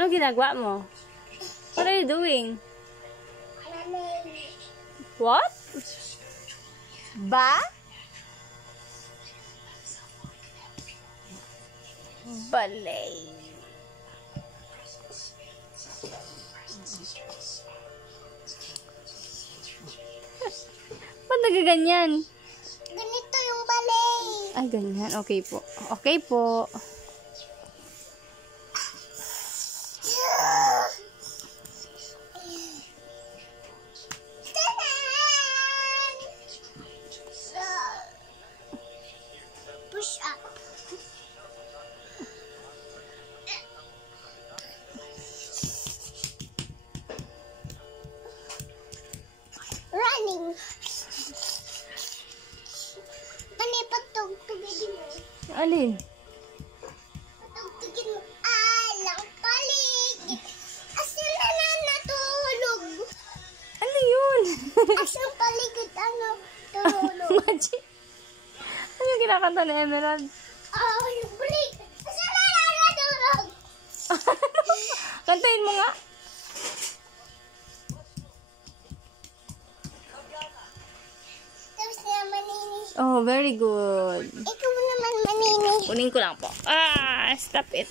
Ano ginagawa mo? What are you doing? What? Ba? Ballet. Ba't nagaganyan? Ganito yung ballet. Ay, ganyan. Okay po. Okay po. Push up. Running. Patugtugin mo. Alin? Patugtugin mo. Alang paligid. Asan na natulog? Ano yun? Asang paligid ano tulog? Magic. Ano yung kinakanta ni Emerald? Yung break. Asan na natulog? Kantahin mo nga. Tapos na manini. Oh, very good. Ikaw naman manini. Kunin ko lang po. Stop it.